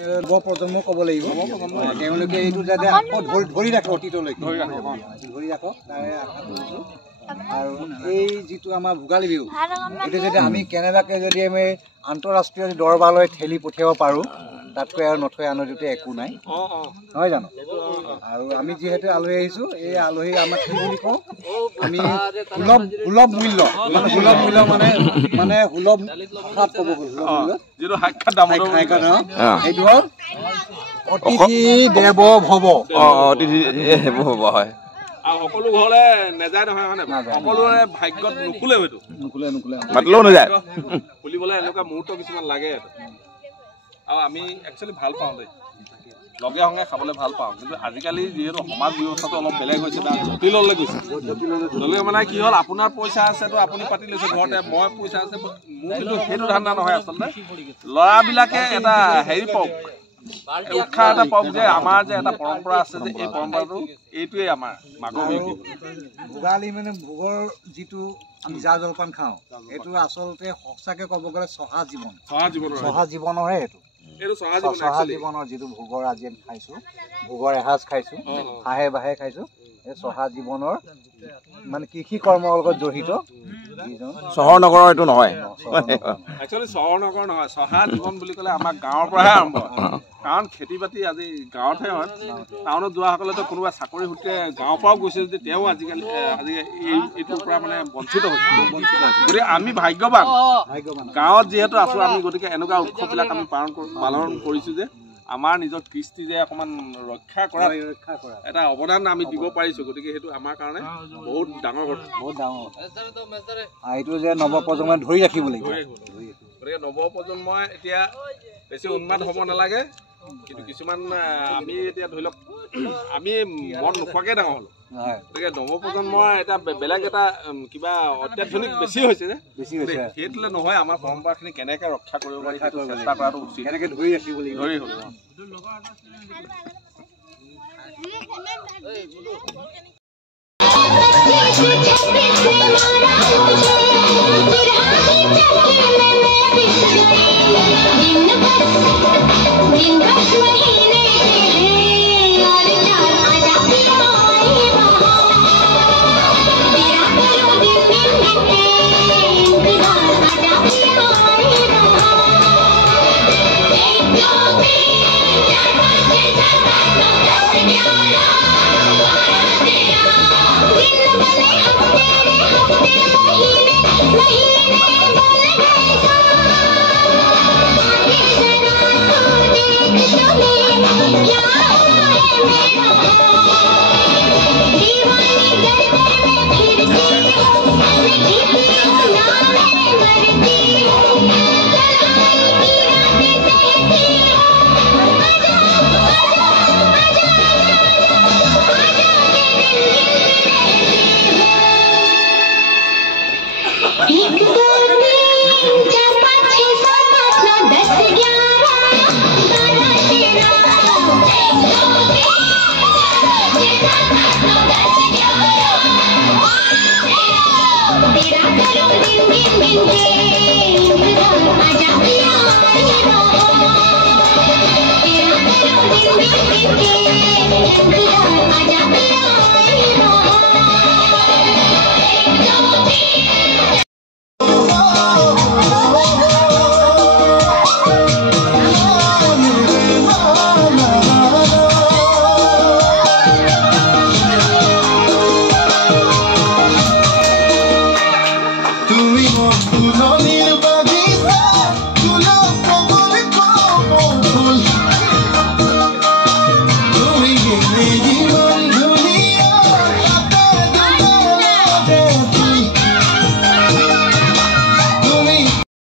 প্ৰজন্মক ক'ব লাগিব তেওঁলোকে এইটো যাতে ধৰি ৰাখে অতীতলৈকে ধৰি ৰাখক তাৰে আশা কৰিছোঁ আৰু এই যিটো আমাৰ ভোগালী বিহু এইটো যদি আমি কেনেবাকৈ যদি আমি আন্তঃৰাষ্ট্ৰীয় দৰবাৰলৈ ঠেলি পঠিয়াব পাৰোঁ তাতকৈ আৰু নথৈ আনন্দিত একো নাই নহয় জানো আৰু আমি যিহেতু আলহী আহিছোঁ এই আলহী আমাক কি বুলি কওঁ আমি সুলভ মূল্য মানে সুলভ ভাষাত ক'ব গ'লে যিটো সাক্ষাৎ এইটো হ'ল অতিথি দেৱ ভৱ অতিথি দেৱ ভৱ হয় সকলো ঘৰলে নেযায় নহয় মানে সকলোৰে ভাগ্যত নুখুলে হয়তো নুখুলে মাতিলেও নাযায় খুলিবলৈ এনেকুৱা মুহূৰ্ত কিছুমান লাগে আৰু আমি একচুৱেলি ভাল পাওঁ দেই লগে সংগে খাবলৈ ভাল পাওঁ কিন্তু আজিকালি যিহেতু সমাজ ব্যৱস্থাটো অলপ বেলেগ হৈছে বা জটিললৈ গৈছে জটিল মানে কি হ'ল আপোনাৰ পইচা আছেতো আপুনি পাতি লৈছে ঘৰতে মই পইচা আছে মোৰ কিন্তু সেইটো ধান্দা নহয় আচলতে ল'ৰাবিলাকে এটা হেৰি পাওক উৎসাহ এটা পাওক যে আমাৰ যে এটা পৰম্পৰা আছে যে এই পৰম্পৰাটো এইটোৱে আমাৰ মাঘৰ বিহু ভোগালী মানে ভোগৰ যিটো আমি জা জলপান খাওঁ এইটো আচলতে সঁচাকৈ ক'ব গ'লে চহা জীৱনৰহে এইটো চহা জীৱনৰ যিটো ভোগৰ আজি আমি খাইছোঁ ভোগৰ এসাঁজ খাইছোঁ হাঁহে বাঁহে খাইছোঁ এই চহা জীৱনৰ মানে কৃষি কৰ্মৰ লগত জড়িত চহৰ নগৰৰ এইটো নহয় একচুৱেলি চহৰ নগৰ নহয় চহা জীৱন বুলি ক'লে আমাৰ গাঁৱৰ পৰাহে আৰম্ভ হয় কাৰণ খেতি বাতি আজি গাঁৱতহে হয় টাউনত যোৱাসকলেতো কোনোবা চাকৰি সূত্ৰে গাঁৱৰ পৰাও গৈছে যদি তেওঁ আজি এইটোৰ পৰা মানে বঞ্চিত হৈছে গতিকে আমি ভাগ্যৱান গাঁৱত যিহেতু আছোঁ আমি গতিকে এনেকুৱা উৎসৱবিলাক আমি পালন কৰিছোঁ যে আমাৰ নিজৰ কৃষ্টি যে অকণমান ৰক্ষা কৰা এটা অৱদান আমি দিব পাৰিছোঁ গতিকে সেইটো আমাৰ কাৰণে বহুত ডাঙৰ কথা এইটো যে নৱপ্ৰজন্মই ধৰি ৰাখিব লাগিব গতিকে নৱপ্ৰজন্মই এতিয়া বেছি উন্মাদ হ'ব নালাগে কিন্তু কিছুমান আমি এতিয়া ধৰি লওক আমি মন নোখোৱাকৈ ডাঙৰ হ'লোঁ গতিকে নৱপ্ৰজন্মৰ এটা বেলেগ এটা কিবা অত্যাধুনিক বেছি হৈছে যে সেইটোলে নহয় আমাৰ পৰম্পৰাখিনি কেনেকৈ ৰক্ষা কৰিব পাৰি সেইটো চেষ্টা কৰাটো উচিত কেনেকৈ ধৰি ৰাখিব লাগিব ধৰি হ'ল आजा